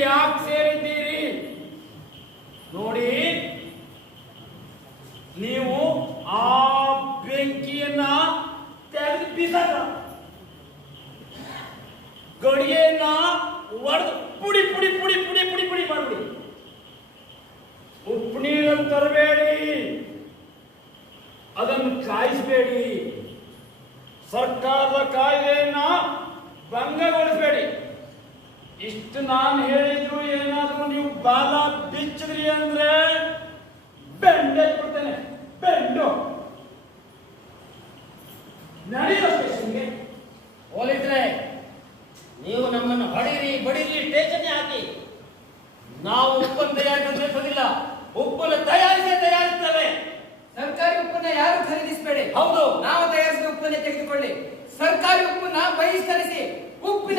ಯಾಕೆ ಸೇರಿದ್ದೀರಿ? ನೋಡಿ, ನೀವು ಆ ಬೆಂಕಿಯನ್ನ ತೆಗೆದು ಗಡಿಯನ್ನ ಒಡೆದು ಪುಡಿ ಪುಡಿ ಪುಡಿ ಪುಡಿ ಪುಡಿ ಪುಡಿ ಮಾಡ್ಬಿಡಿ. ಉಪ್ಪು ನೀರನ್ನು ತರಬೇಡಿ. ಅದನ್ನು ಕಾಯಿಸಬೇಡಿ. ಸರ್ಕಾರದ ಕಾಯ್ದೆಯನ್ನ ಭಂಗಗೊಳಿಸಬೇಡಿ. ಇಷ್ಟು ನಾನು ಹೇಳಿದ್ರು ಏನಾದ್ರು ನೀವು ಬಾಲ ಬಿಚ್ಚಿದ್ರಿ ಅಂದ್ರೆ ಬೆಂಡೆ ಕೊಡ್ತೇನೆ ಬೆಂಡು. ನಡೆಯೋ ಸ್ಟೇಷನ್ಗೆ. ಹೋಲಿದ್ರೆ ನೀವು ನಮ್ಮನ್ನು ಹೊಡೀರಿ ಬಡೀರಿ ಸ್ಟೇಷನ್ಗೆ ಹಾಕಿ. ನಾವು ಉಪ್ಪನ್ನು ತಯಾರಿಸೋದಿಲ್ಲ ಉಪ್ಪನ್ನು ತಯಾರಿಸಿ ತಯಾರಿಸ್ತವೆ. ಸರ್ಕಾರಿ ಉಪ್ಪನ್ನ ಯಾರು ಖರೀದಿಸಬೇಡಿ? ಹೌದು. ನಾವು ತಯಾರಿಸಿದ ಉಪ್ಪನ್ನೇ ತೆಗೆದುಕೊಳ್ಳಿ. ಸರ್ಕಾರಿ ಉಪ್ಪನ್ನ ಬಹಿಷ್ಕರಿಸಿ ಉಪ್ಪಿನ